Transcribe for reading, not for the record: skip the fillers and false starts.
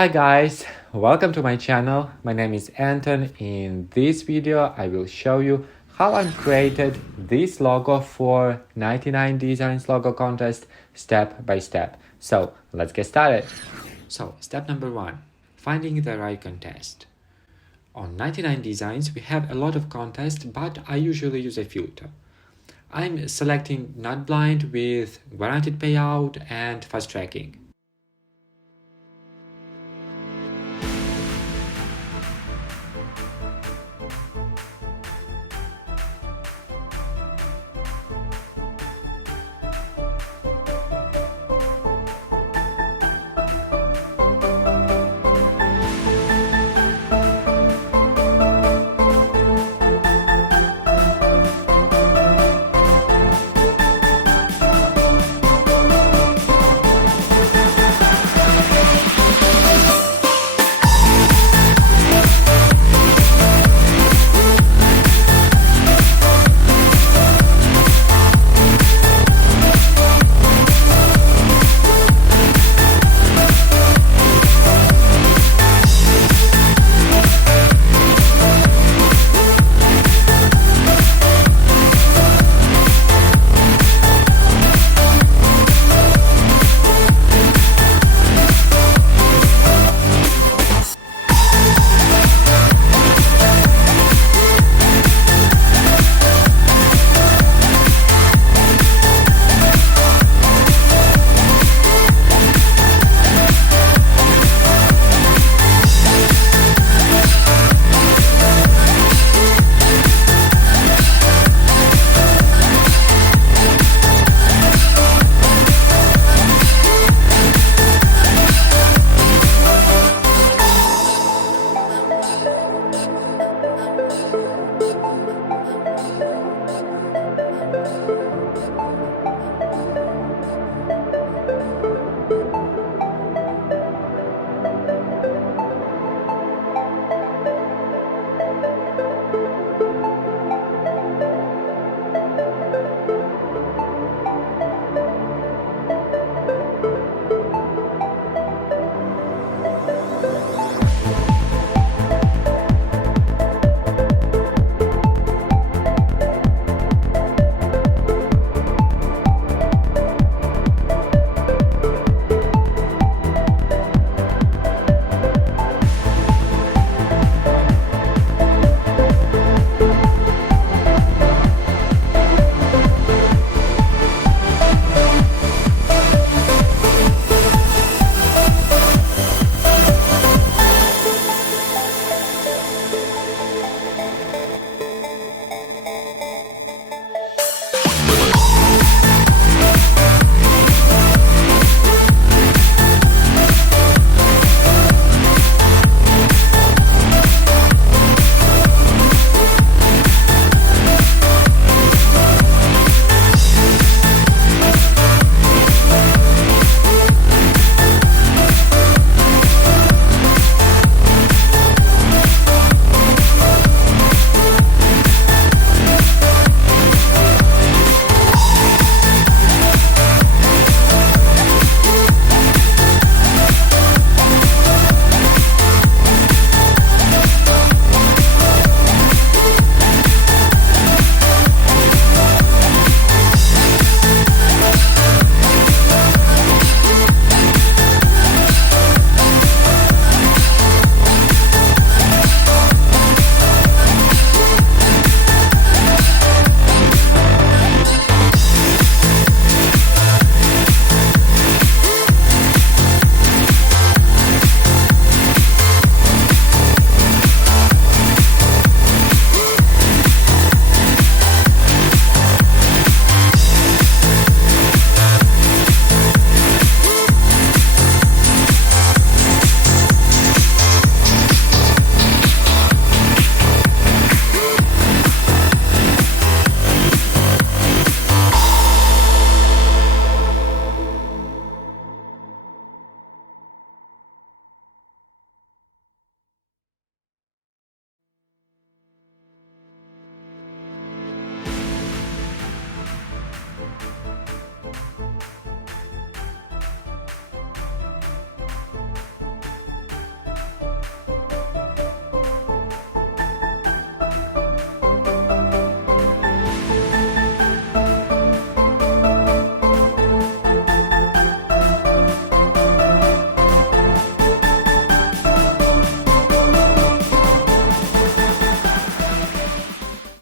Hi guys, welcome to my channel. My name is Anton. In this video, I will show you how I created this logo for 99 Designs logo contest step by step. So let's get started. So step number 1, finding the right contest. On 99 Designs, we have a lot of contests, but I usually use a filter. I'm selecting not blind with guaranteed payout and fast tracking.